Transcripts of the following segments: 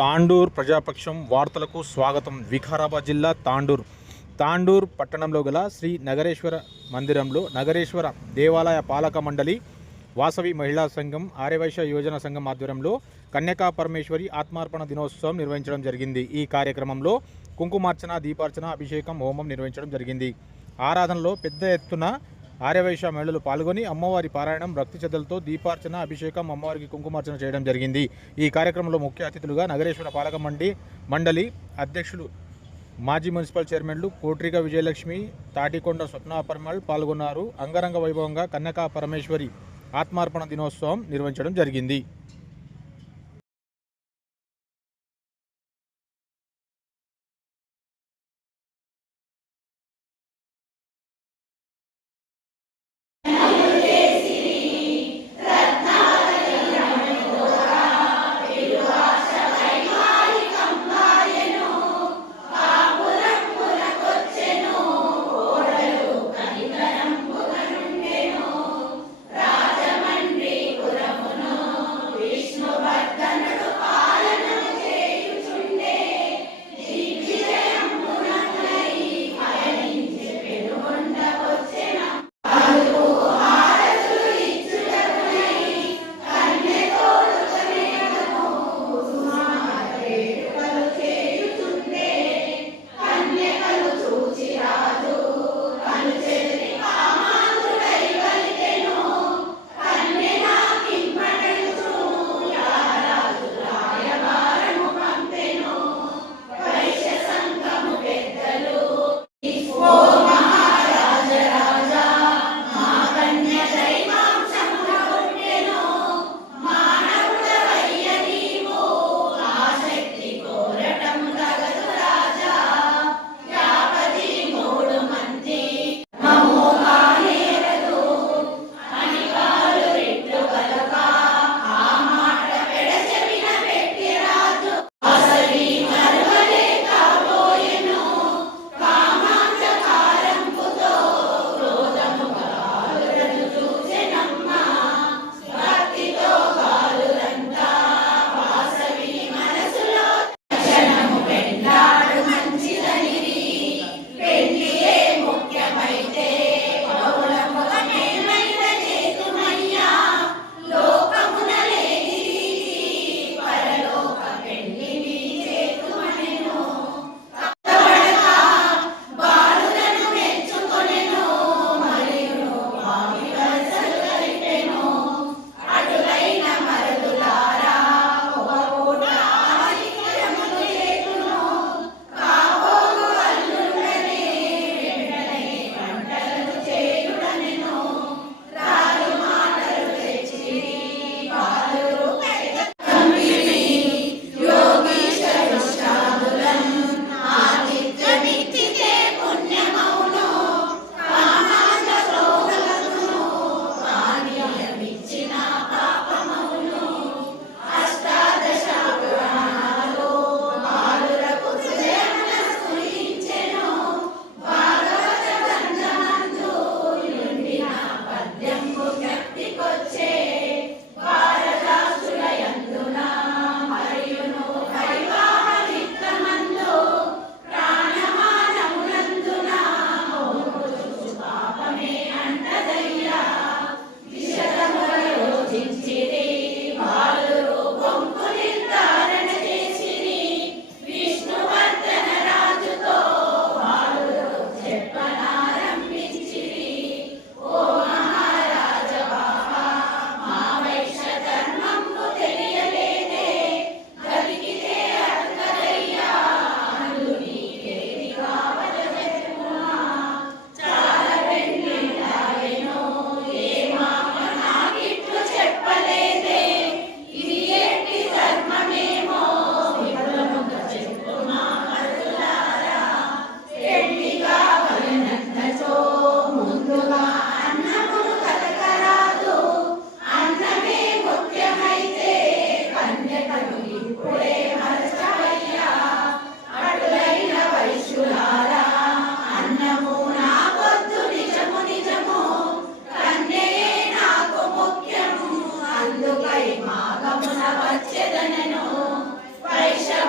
తాండూర్ ప్రజాపక్షం వార్తలకు స్వాగతం. వికారాబాద్ జిల్లా తాండూర్ పట్టణంలో గల శ్రీ నగరేశ్వర మందిరంలో నగరేశ్వర దేవాలయ పాలక మండలి, వాసవి మహిళా సంఘం, ఆర్యవైశ్య యోజన సంఘం ఆధ్వర్యంలో కన్యకా పరమేశ్వరి ఆత్మార్పణ దినోత్సవం నిర్వహించడం జరిగింది. ఈ కార్యక్రమంలో కుంకుమార్చన, దీపార్చన, అభిషేకం, హోమం నిర్వహించడం జరిగింది. ఆరాధనలో పెద్ద ఎత్తున ఆర్యవైశ్య మహిళలు పాల్గొని అమ్మవారి పారాయణం, భక్తి శ్రద్ధలతో దీపార్చన, అభిషేకం, అమ్మవారికి కుంకుమార్చన చేయడం జరిగింది. ఈ కార్యక్రమంలో ముఖ్య అతిథులుగా నగరేశ్వర పాలక మండలి అధ్యక్షులు, మాజీ మున్సిపల్ చైర్మన్లు కోట్రిక విజయలక్ష్మి, తాటికొండ స్వప్నపరిమళ్ పాల్గొన్నారు. అంగరంగ వైభవంగా కన్యకా పరమేశ్వరి ఆత్మార్పణ దినోత్సవం నిర్వహించడం జరిగింది. మాగమున వచ్చెదనను వైశ్య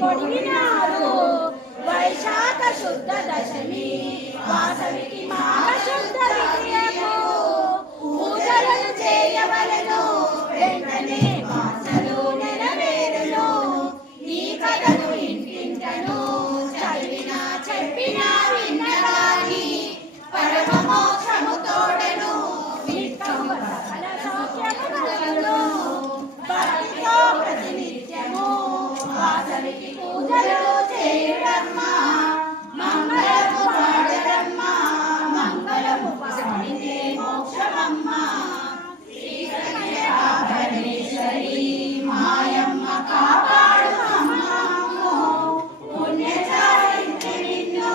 కొడిగినారు. వైశాఖ శుద్ధ దశమి వాసవికి మాఘ శుద్ధ విద్యకు పూజలను చేయవలెను. వెంటనే వాసలు నెరవేరును. ఈ కథను ఇంటింటను చదివినా చెప్పినా విన్నగాని పరమ మోక్షము తోడను. నిత్యము సకల సౌఖ్యము కలుగును. భక్తితో ప్రతినిత్యము వాసవికి పూజలు చేయుడమ్మా. మంగళము పాడరమ్మా. మంగళము పాడితే మోక్షమమ్మా. శ్రీ పరమేశ్వరి మాయమ్మ కాపాడు అమ్మమ్ము. పుణ్యచారిణి నిన్ను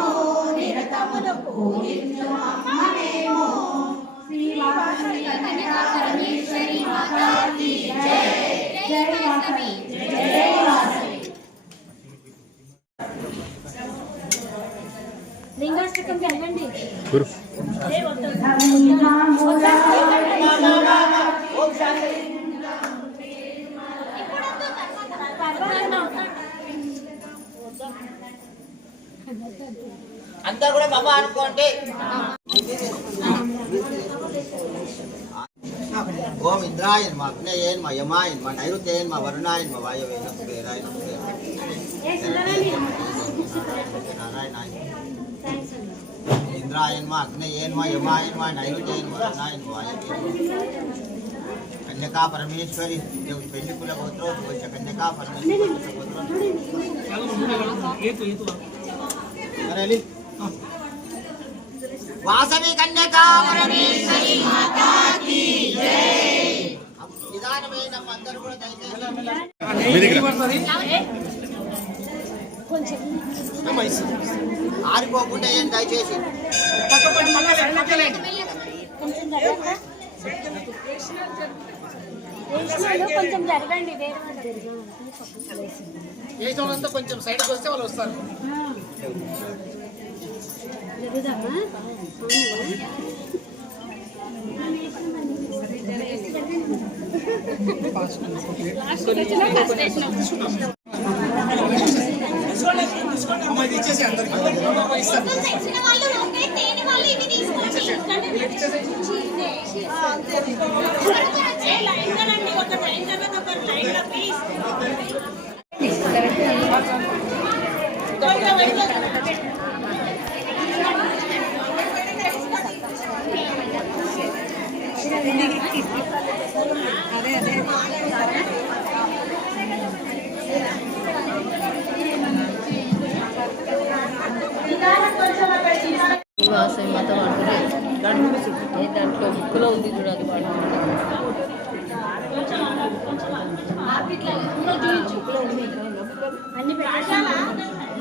నిరతమును పూజించు అమ్మమేమో. శ్రీ వాసవి కన్యకా పరమేశ్వరి మాతాకి జై. జై వాసవి. జై వాసవి. లింగాష్టకం వెళ్ళండి. అంతా కూడా బాబా అనుకోండి. ఓం ఇంద్రాయన్ మా అగ్నేయన్ మా యమాయన్ మా నైరుతేయన్ మా వరుణాయన్ మా వాయవేన కుబేరాయన్ ఇంద్రాయన్ మా అగ్నేయన్ మా యమాయన్ మా నైరుతేయన్ మా వరుణాయన్ మా వాయవేన కన్యకా పరమేశ్వరి పెళ్లి కుల గోత్రం కన్యకా పరమేశ్వరి వాసవి కన్యకా పరమేశ్వరి మాతాకి జై. నిదానమైన అందరూ కూడా ఆరిపోకుండా ఏం దయచేసి కొంచెం జరగండి. ఏజోళ్ళంతా కొంచెం సైడ్కి వస్తే వాళ్ళు వస్తారు. ఇచ్చేసి అందరికి వాసవి మాత వాడుతుంది. దాంట్లో బుక్లో ఉంది చూడాలి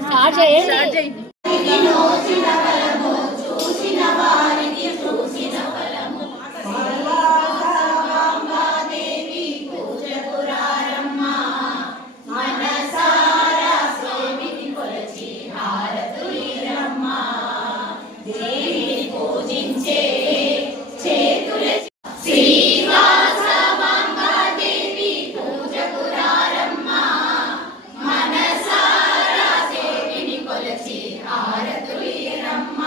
స్టార్ట్ చేయండి. మనసారా సేవిని కొలచి హారతులిరమ్మ.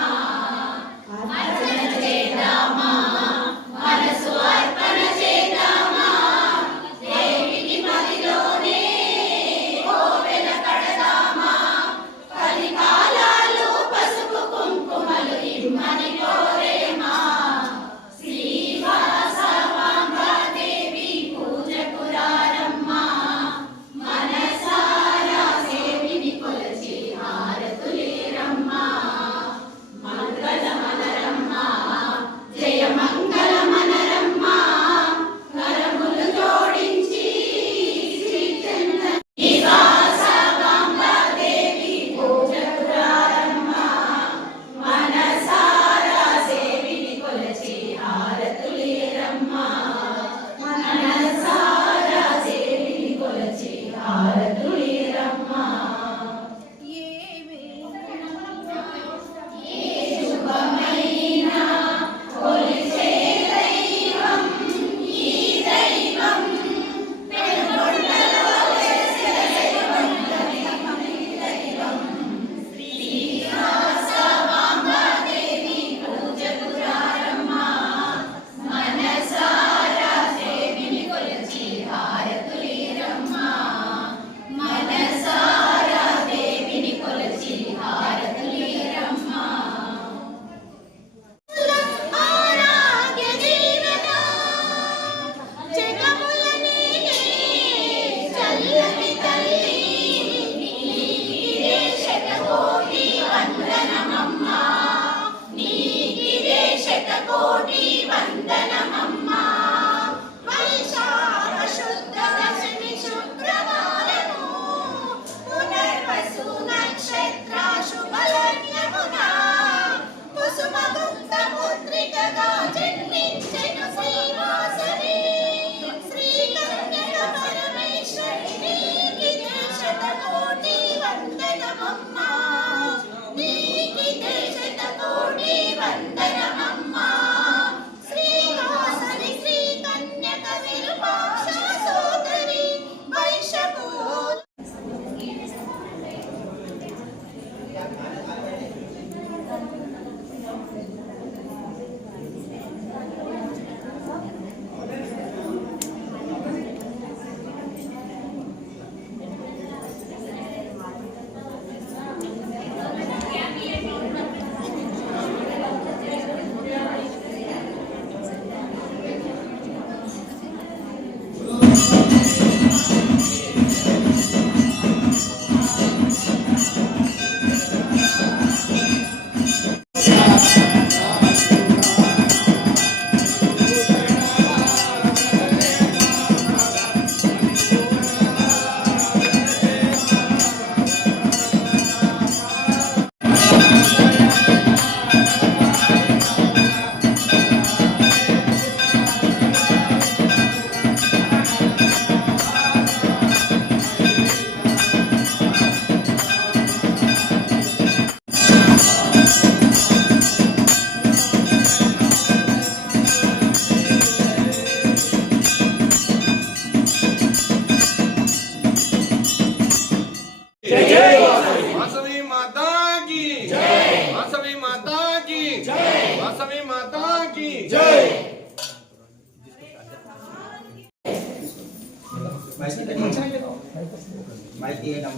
మైక్ తీయటం.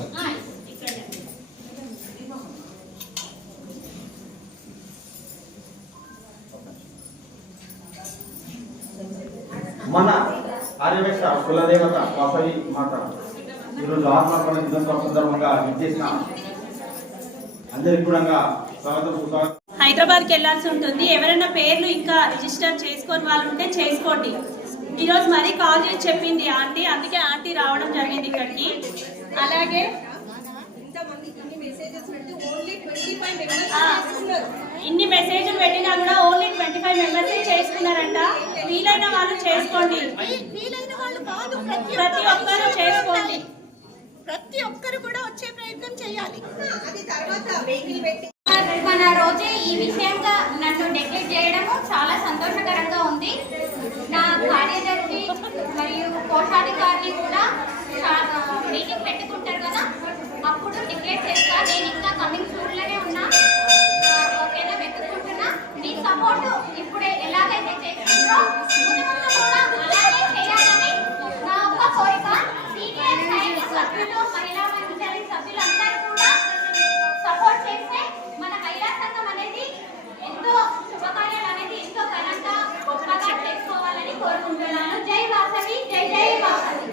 మన ఆర్యవేక్ష కులదేవత వాసవి మాత ఈరోజు ఆత్మర్పణ దినోత్సవం సందర్భంగా విచ్చేసిన అందరికీ కూడా స్వాగతం సుస్వాగతం. హైదరాబాద్కి వెళ్ళాల్సి ఉంటుంది. ఎవరైనా పేర్లు ఇంకా రిజిస్టర్ చేసుకొని వాళ్ళు ఉంటే చేసుకోండి. ఈరోజు మరీ కాల్ చేసి చెప్పింది ఆంటీ, అందుకే ఆంటీ రావడం జరిగింది ఇక్కడికి. అలాగే ఇన్ని మెసేజ్లు పెట్టినా కూడా ఓన్లీ 25 మెంబర్స్ చేసుకున్నారంట. వీలైన వాళ్ళు చేసుకోండి, ప్రతి ఒక్కరు చేసుకోండి. ప్రతి ఒక్కరు కూడా వచ్చే ప్రయత్నం చేయాలి. అది తర్వాత వెహికల్ పెట్టి మన రోజే ఈ విషయంగా నన్ను నెగ్లెక్ట్ చేయడము చాలా సంతోషకరంగా ఉంది. నా కార్యదర్శి మరియు కోశాధికారిని కూడా మీటింగ్ పెట్టుకుంటారు కదా, అప్పుడు నెగ్లెక్ట్ చేస్తా. నేను ఇంకా కమింగ్ సూన్లోనే ఉన్నా, ఓకేనా, వెతుక్కుంటున్నా. మీ సపోర్ట్ ఇప్పుడే ఎలాగైతే చేస్తుందో ముందు ముందు కూడా అలాగే చేయాలని నా ఒక్క కోరిక. సీనియర్ సైనిక్ సభ్యులు, మహిళా మండలి సభ్యులు అందరూ కూడా సపోర్ట్ చేస్తే మన మహిళా సంఘం అనేది ఎంతో శుభకార్యాలు అనేది ఎంతో ఘనంగా గొప్పగా చేసుకోవాలని కోరుకుంటున్నాను. జై వాసవి, జై జై వాసవి.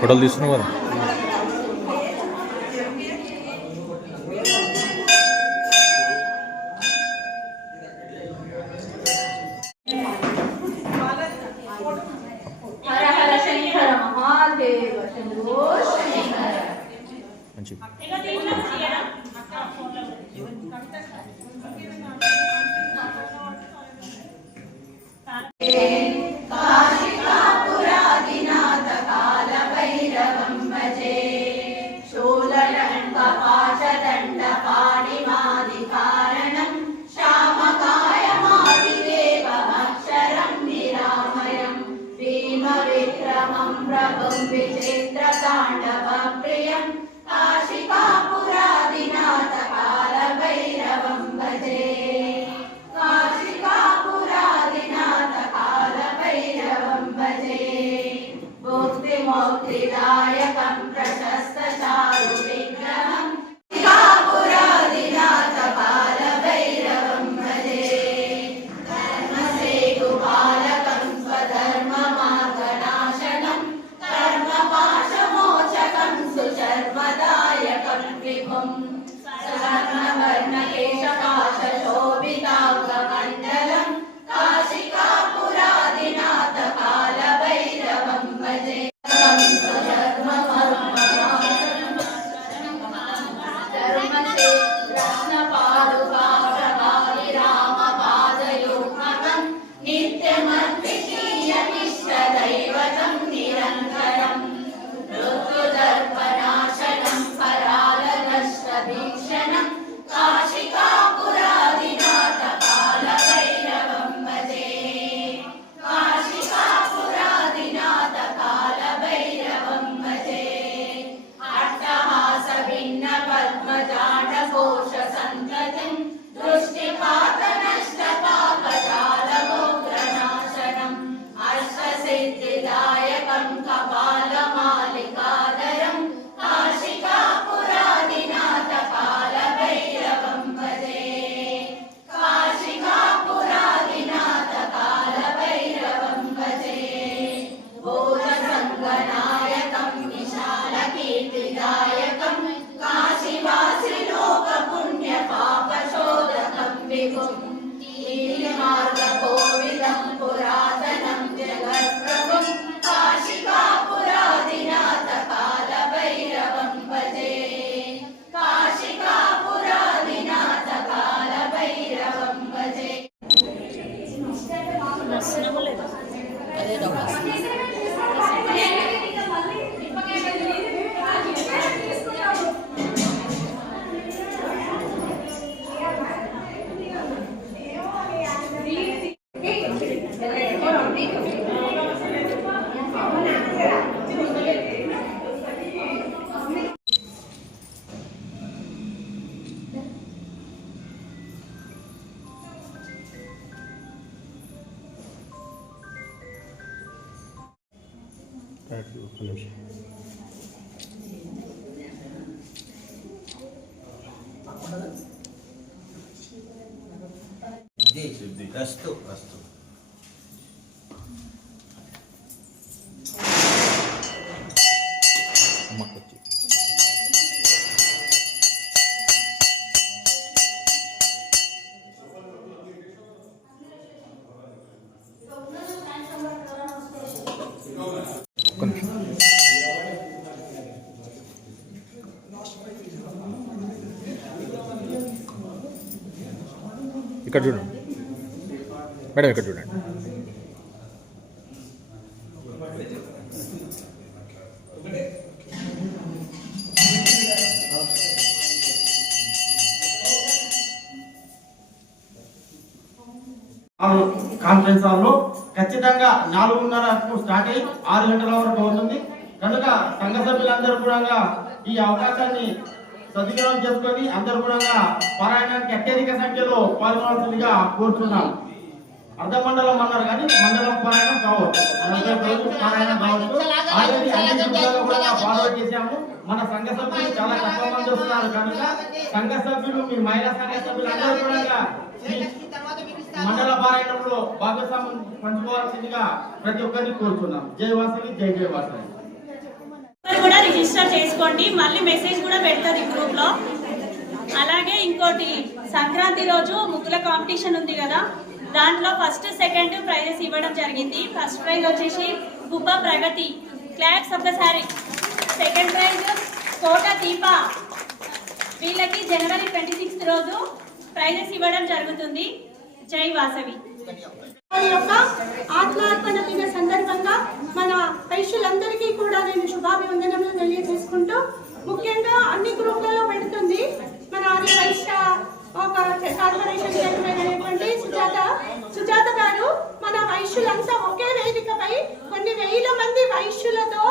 ఫోటోలు తీస్తున్నావు కదా. హర హర శంకర మహాదేవ శంభో శంకర. మంచిది. కాశికాపురాదినాథ కాల భైరవం భజే. శూలదండ పాశదండ పాణిమాది కారణం శ్యామకాయమాదిదేవమక్షరం నిరామయం. భీమ విక్రమం ప్రభుం విచిత్ర తాండవ ప్రియం. కాశికాపురాదినాథ కాల భైరవం భజే. కాశికాపురాదినాథ కాల భైరవం భజే. భుక్తి మోక్తిదాయకం ప్రశస్త చారు విగ్రహం. కాశికాపురాదినాథ కాల భైరవం భజే. ధర్మసేతు పాలకం స్వధర్మ మార్గనాశనం. కర్మ పాశమోచకం సుచర్మదాయకం విభుం. స్వర్ణవర్ణకేశపాశోభితాంగమండలం. కాశికాపురాదినాథ కాల భైరవం భజే. రత్నపాదుకాప్రభావి రామపాదయుగ్మకం. నిత్యమద్వితీయమిష్టదైవతం నిరంతరం. మృత్యుదర్పనాశనం పరాలనష్టభీషణం. కాశికాపురాదినాథ కాల భైరవం భజే. కాశికాపురాదినాథ కాల భైరవం భజే. అట్టహాస భిన్న పద్మజాట కోశ సంతతిం. దృష్టిపాత నష్ట పాపజాలమోగ్రనాశనం. అష్టసిద్ధిదాయకం కపాలమాలికాధరం. కాశికాపురాదినాథ కాల భైరవం భజే. కాశికాపురాదినాథ కాల భైరవం భజే. భూతసంగనాయకం విశాలకీర్తిదాయకం. కాశీవాసి లోక పుణ్య పాపశోధకం విభుం. మార్గకోవిదం పురాతనం జగత్ప్రభుం. కాశికాపురాదినాథ కాల భైరవం భజే. కాశికాపురాదినాథ కాల భైరవం భజే. సిద్ధి రస్తు రస్తు అమ్మకు వచ్చి ఒక్క నిమిషం. ఇక్కడ చూడండి మేడం, ఇక్కడ చూడండి. కాన్ఫరెన్స్ హాల్లో ఖచ్చితంగా 4:30 స్టార్ట్ అయ్యి 6 గంటల వరకు అవుతుంది. కనుక సంఘ సభ్యులందరూ కూడా ఈ అవకాశాన్ని సద్వినియోగం చేసుకొని అందరూ కూడా పారాయణానికి అత్యధిక సంఖ్యలో పాల్గొనాల్సిందిగా కోరుతున్నాం. అర్ధ మండలం అన్నారు కానీ మండలం పారాయణం కావచ్చు, పారాయణం కావచ్చు. ఆల్రెడీ అన్ని గురువులలో కూడా ఫార్వర్డ్ చేశాము. మన సంఘ సభ్యులు చాలా తక్కువ మంది వస్తున్నారు కనుక సంఘ సభ్యులు, మీ మహిళా సంఘ సభ్యులు అందరూ కూడా మండల పారాయణంలో భాగస్వామ్యం పంచుకోవాల్సిందిగా ప్రతి ఒక్కరిని కోరుతున్నాం. జై వాసవి, జై జై వాసవి. కూడా రిజిస్టర్ చేసుకోండి. మళ్ళీ మెసేజ్ కూడా పెడతారు ఈ గ్రూప్ లో. అలాగే ఇంకోటి, సంక్రాంతి రోజు ముగ్గుల కాంపిటీషన్ ఉంది కదా, దాంట్లో ఫస్ట్ సెకండ్ ప్రైజెస్ ఇవ్వడం జరిగింది. ఫస్ట్ ప్రైజ్ వచ్చేసి గుబ్బ ప్రగతి క్లాప్స్ ఒక్కసారి. సెకండ్ ప్రైజ్ కోట దీప, వీళ్ళకి జనవరి 26 రోజు ప్రైజెస్ ఇవ్వడం జరుగుతుంది. జై వాసవి. యొక్క ఆత్మార్పణ దిన సందర్భంగా మన వైశ్యులందరికీ కూడా నేను శుభాభివందనములు తెలియజేసుకుంటూ, ముఖ్యంగా అన్ని గ్రూపులలో పెడుతుంది మన ఆర్య వైశ్య ఒక కార్పొరేషన్ చైర్మన్ అనేటువంటి సుజాత గారు. మన వైశ్యులంతా ఒకే వేదికపై కొన్ని వేల మంది వైశ్యులతో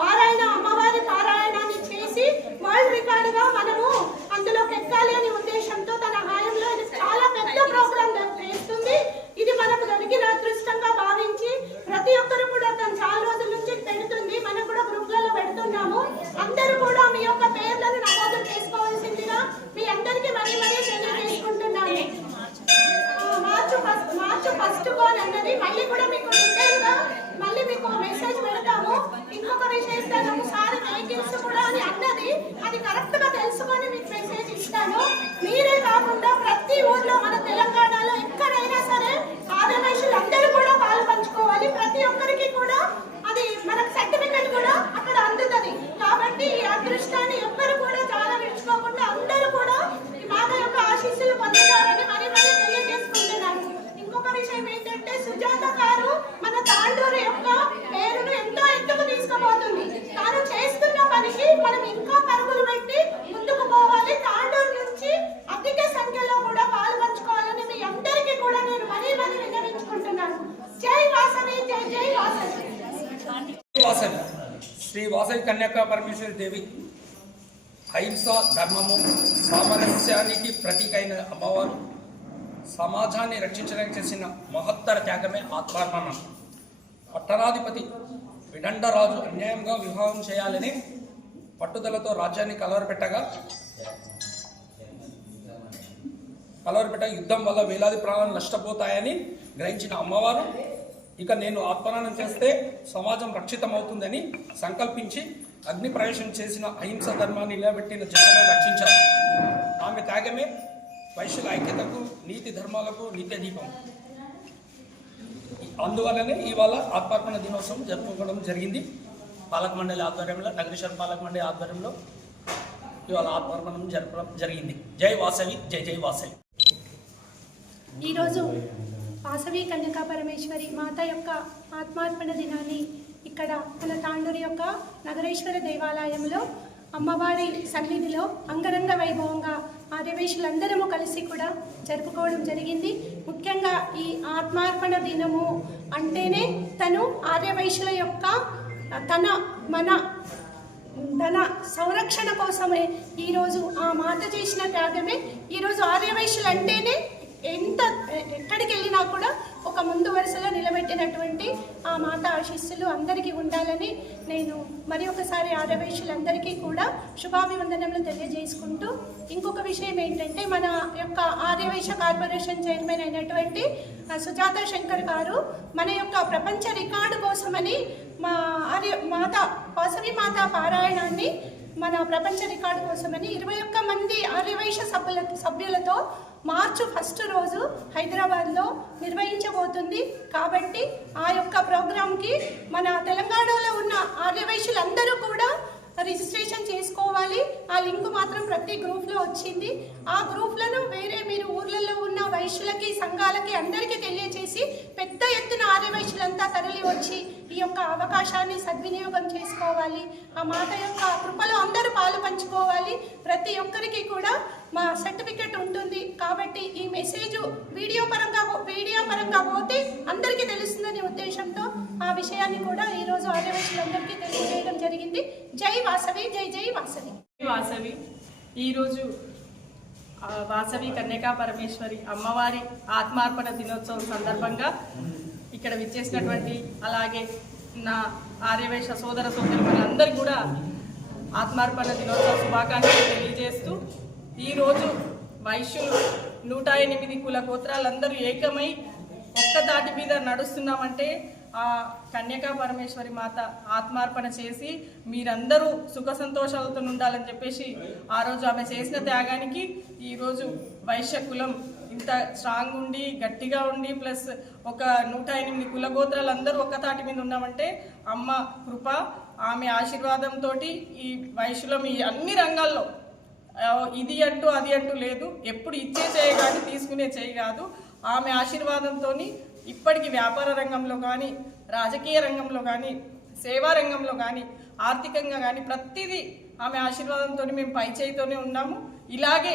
పారాయణ, అమ్మవారి పారాయణాన్ని చేసి వరల్డ్ రికార్డుగా మనము అందులోకి ఎక్కాలి అనే ఉద్దేశంతో తన హాయంలో ఇది చాలా పెద్ద ప్రోగ్రాం చేస్తుంది. ఇది మనకు దొరికిన అదృష్టంగా భావించి ప్రతి ఒక్కరు కూడా తను చాలా రోజుల నుంచి పెడుతుంది. మనం కూడా గ్రూప్లలో పెడుతున్నాము. అందరూ కూడా మీ యొక్క పేర్లను నమోదు చేసుకోవాల్సిందిగా మీ అందరికీ మరీ తెలియజేసుకుంటున్నాను. మార్చ్ ఫస్ట్ కోన్ అన్నది మళ్ళీ కూడా మీకు డీటెయిల్ గా మళ్ళీ మీకు మెసేజ్ పెడతాము. ఇంకొక విషయం, సార్ వెహికల్స్ కూడా అని అన్నది అది కరెక్ట్ గా తెలుసుకొని మీకు మెసేజ్ ఇస్తాను. మీరే కాకుండా ప్రతి ఊర్లో మన తెలంగాణలో ఎక్కడైనా సరే ఆదివాసులు అందరూ కూడా పాలు పంచుకోవాలి. ప్రతి ఒక్కరికి కూడా అది మనకు సర్టిఫికెట్ కూడా అక్కడ అందుతుంది. కాబట్టి ఈ అదృష్టాన్ని ఎవ్వరు కూడా చాలా విడుచుకోకుండా అందరూ కూడా ఈ మాత యొక్క ఆశీస్సులు పొందుతారని మరీ తెలియజేసుకుంటున్నాను. ఇంకొక విషయం ఏంటంటే, సుజాత గారు మన తాండూరు యొక్క పేరును ఎంతో ఎత్తుకు తీసుకుపోతుంది. తాను చేస్తున్న పనికి మనం ఇంకా పరుగులు పెట్టి ముందుకు పోవాలి. తాండూరు నుంచి అధిక సంఖ్యలో కూడా పాలు పంచుకోవాలని మీ అందరికీ కూడా నేను మరీ విన్నవించుకుంటున్నాను. జై వాసవి, జై జై వాసవి. వాసవి శ్రీ వాసవి కన్యకా పరమేశ్వరి దేవి అహింస ధర్మము సామరస్యానికి ప్రతీకైన అమ్మవారు సమాజాన్ని రక్షించడానికి చేసిన మహత్తర త్యాగమే ఆత్మార్పణ. పట్టణాధిపతి విడండరాజు అన్యాయంగా వివాహం చేయాలని పట్టుదలతో రాజ్యాన్ని కలవరపెట్టగా యుద్ధం వల్ల వేలాది ప్రాణాలు నష్టపోతాయని గ్రహించిన అమ్మవారు, ఇక నేను ఆత్మనానం చేస్తే సమాజం రక్షితమవుతుందని సంకల్పించి అగ్ని ప్రవేశం చేసిన అహింస ధర్మాన్ని నిలబెట్టిన జనాలను రక్షించారు. ఆమె త్యాగమే వైశ్యుల ఐక్యతకు, నీతి ధర్మాలకు నిత్య దీపం. అందువల్లనే ఇవాళ ఆత్మార్పణ దినోత్సవం జరుపుకోవడం జరిగింది. పాలక మండలి ఆధ్వర్యంలో, నగరేశ్వర పాలక మండలి ఆధ్వర్యంలో ఇవాళ ఆత్మార్పణం జరపడం జరిగింది. జై వాసవి, జై జై వాసవి. ఈరోజు వాసవి కన్యకా పరమేశ్వరి మాత యొక్క ఆత్మార్పణ దినాన్ని ఇక్కడ మన తాండూరు యొక్క నగరేశ్వర దేవాలయంలో అమ్మవారి సన్నిధిలో అంగరంగ వైభవంగా ఆర్యవైశ్యులందరము కలిసి కూడా జరుపుకోవడం జరిగింది. ముఖ్యంగా ఈ ఆత్మార్పణ దినము అంటేనే తను ఆర్యవైశ్యుల యొక్క ధన సంరక్షణ కోసమే ఈరోజు ఆ మాత చేసిన త్యాగమే. ఈరోజు ఆర్యవైశ్యులు అంటేనే ఎక్కడికి వెళ్ళినా కూడా ఒక ముందు వరుసలో నిలబెట్టి నిలబెట్టినటువంటి ఆ మాత ఆశీస్సులు అందరికీ ఉండాలని నేను మరి ఒకసారి ఆర్యవైశ్యులందరికీ కూడా శుభాభివందనములు తెలియజేసుకుంటూ, ఇంకొక విషయం ఏంటంటే మన యొక్క ఆర్యవైశ్య కార్పొరేషన్ చైర్మన్ అయినటువంటి సుజాత శంకర్ గారు మన యొక్క ప్రపంచ రికార్డు కోసమని మా వాసవి మాత పారాయణాన్ని మన ప్రపంచ రికార్డు కోసమని 21 మంది ఆర్యవైశ్య సభ్యులతో మార్చి 1 రోజు హైదరాబాద్లో నిర్వహించబోతుంది. కాబట్టి ఆ యొక్క ప్రోగ్రాంకి మన తెలంగాణలో ఉన్న ఆర్యవైశ్యులందరూ కూడా రిజిస్ట్రేషన్ చేసుకోవాలి. ఆ లింక్ మాత్రం ప్రతి గ్రూప్లో వచ్చింది. ఆ గ్రూప్లను వేరే మీరు ఊర్లలో ఉన్న వైశ్యులకి, సంఘాలకి అందరికీ తెలియజేసి పెద్ద ఎత్తున ఆర్యవైశ్యులంతా తరలి వచ్చి ఈ యొక్క అవకాశాన్ని సద్వినియోగం చేసుకోవాలి. ఆ మాత యొక్క కృపలో అందరూ పాలు పంచుకోవాలి. ప్రతి ఒక్కరికి కూడా మా సర్టిఫికెట్ ఉంటుంది. కాబట్టి ఈ మెసేజ్ వీడియో పరంగా పోతే అందరికీ తెలుస్తుందనే ఉద్దేశంతో ఆ విషయాన్ని కూడా ఈరోజు ఆర్యవైశ్యులందరికీ తెలియజేయడం జరిగింది. జై వాసవి, జై జై వాసవి. వాసవి ఈరోజు వాసవి కన్యకా పరమేశ్వరి అమ్మవారి ఆత్మార్పణ దినోత్సవం సందర్భంగా ఇక్కడ విచ్చేసినటువంటి అలాగే నా ఆర్యవైశ్య సోదర సోదరులందరూ కూడా ఆత్మార్పణ దినోత్సవ శుభాకాంక్షలు తెలియజేస్తూ, ఈరోజు వైశ్యులు 108 కుల గోత్రాలందరూ ఏకమై ఒక్క తాటి మీద నడుస్తున్నామంటే ఆ కన్యకా పరమేశ్వరి మాత ఆత్మార్పణ చేసి మీరందరూ సుఖ సంతోషాలతో ఉండాలని చెప్పేసి ఆ రోజు ఆమె చేసిన త్యాగానికి ఈరోజు వైశ్య కులం ఇంత స్ట్రాంగ్ ఉండి గట్టిగా ఉండి ప్లస్ ఒక 108 కుల గోత్రాలందరూ ఒక్క తాటి మీద ఉన్నామంటే అమ్మ కృప, ఆమె ఆశీర్వాదంతో ఈ వైశ్యులం ఈ అన్ని రంగాల్లో ఇది అంటూ అది అంటూ లేదు, ఎప్పుడు ఇచ్చే చేయ కానీ తీసుకునే చేయి కాదు. ఆమె ఆశీర్వాదంతో ఇప్పటికీ వ్యాపార రంగంలో కానీ, రాజకీయ రంగంలో కానీ, సేవా రంగంలో కానీ, ఆర్థికంగా కానీ ప్రతిదీ ఆమె ఆశీర్వాదంతో మేము పై చేయితోనే ఉన్నాము. ఇలాగే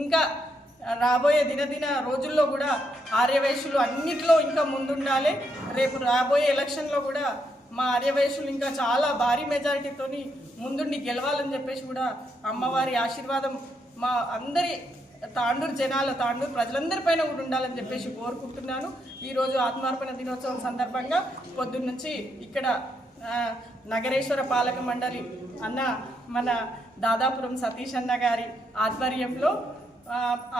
ఇంకా రాబోయే దినదిన రోజుల్లో కూడా ఆర్యవైశ్యులు అన్నిట్లో ఇంకా ముందుండాలి. రేపు రాబోయే ఎలక్షన్లో కూడా మా ఆర్యవైశ్యులు ఇంకా చాలా భారీ మెజారిటీతోని ముందుండి గెలవాలని చెప్పేసి కూడా అమ్మవారి ఆశీర్వాదం మా అందరి తాండూరు తాండూరు ప్రజలందరిపైన కూడా ఉండాలని చెప్పేసి కోరుకుంటున్నాను. ఈరోజు ఆత్మార్పణ దినోత్సవం సందర్భంగా పొద్దున్నుంచి ఇక్కడ నగరేశ్వర పాలక మండలి అన్న మన దాదాపురం సతీష్ అన్న గారి ఆధ్వర్యంలో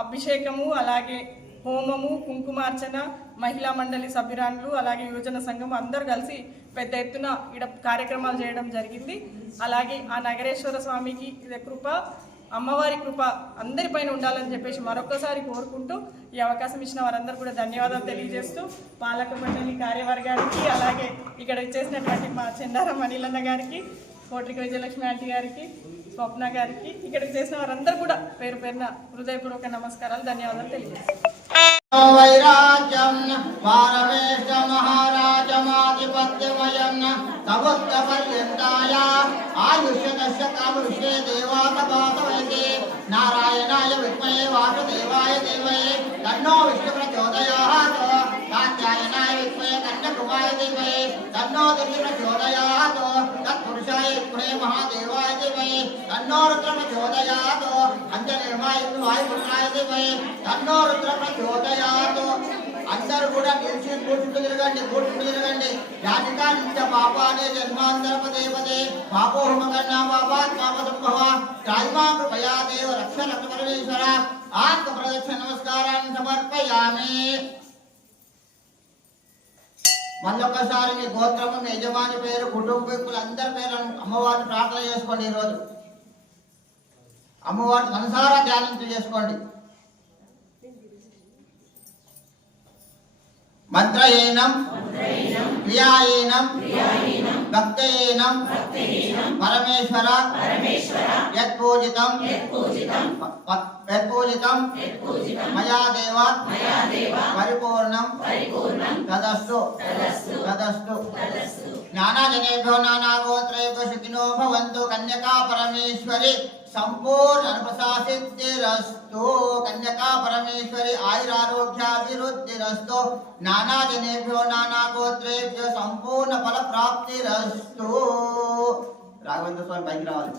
అభిషేకము, అలాగే హోమము, కుంకుమార్చన, మహిళా మండలి సభ్యురాలు, అలాగే యువజన సంఘం అందరూ కలిసి పెద్ద ఎత్తున ఇక్కడ కార్యక్రమాలు చేయడం జరిగింది. అలాగే ఆ నగరేశ్వర స్వామికి కృప, అమ్మవారి కృప అందరిపైన ఉండాలని చెప్పేసి మరొకసారి కోరుకుంటూ ఈ అవకాశం ఇచ్చిన వారందరూ కూడా ధన్యవాదాలు తెలియజేస్తూ పాలక మండలి కార్యవర్గానికి, అలాగే ఇక్కడ ఇచ్చేసినటువంటి మా చెన్నారం అనిలన్న గారికి, కోట్రిక విజయలక్ష్మి ఆంటీ గారికి, స్వప్న గారికి, ఇక్కడికి చేసిన వారందరూ కూడా పేరు పేరున హృదయపూర్వక నమస్కారాలు, ధన్యవాదాలు తెలియజేస్తాను. వైరాజ్యం పారమేశ మహారాజమాధిపత్యమయం తవత్త పర్యంతాయ ఆయుష్యదశ కామృష్యే దేవాతపాతవైతే నారాయణాయ విద్మహే వాసుదేవాయ ధీమహి తన్నో విష్ణు ప్రచోదయాత్ కాత్యాయనాయ విద్మహే కన్యకుమాయ ధీమహి తన్నో దుర్గి ప్రచోదయాత్ తత్పురుషాయ విద్మహే మహాదేవాయ ధీమహి తన్నో రుద్ర ప్రచోదయాత్ అంజనేయమాయ వాయుపుత్రాయ ధీమహి తన్నో రుద్ర ప్రచోదయాత్. అందరూ కూడా నిలిచి కూర్చుంటూ తిరగండి. యానికా నిత్య పాపానే జన్మాంతర పదే పదే పాపోహమకన్నా పాపాత్మాపదంభవ త్రాయిమా కృపయా దేవ రక్ష పరమేశ్వర. ఆత్మ ప్రదక్షిణ నమస్కారాన్ని సమర్పయామి. మళ్ళొకసారి మీ గోత్రము, మీ యజమాని పేరు, కుటుంబీకులు అందరి పేర్లను అమ్మవారిని ప్రార్థన చేసుకోండి. ఈరోజు అమ్మవారిని మనసారా ధ్యానం చేసుకోండి. మంత్రయేనం క్రియాయేనం భక్తయేనం పరమేశ్వర యత్పూజితం మయా దేవ పరిపూర్ణం తదస్తు. నానాజనేభ్యో నానాగోత్రేభ్యో సుఖినో భవంతు. కన్యకా పరమేశ్వరి సంపూర్ణ అనుప్రసాసిద్ధిరస్తు. కన్యకా పరమేశ్వరి ఆయురారోగ్యాభివృద్ధిరస్తు. నానాజనేభ్యో నానాగోత్రేభ్యో సంపూర్ణ ఫల ప్రాప్తిరస్తు. రాఘవేంద్ర స్వామి పైకి రావాలి.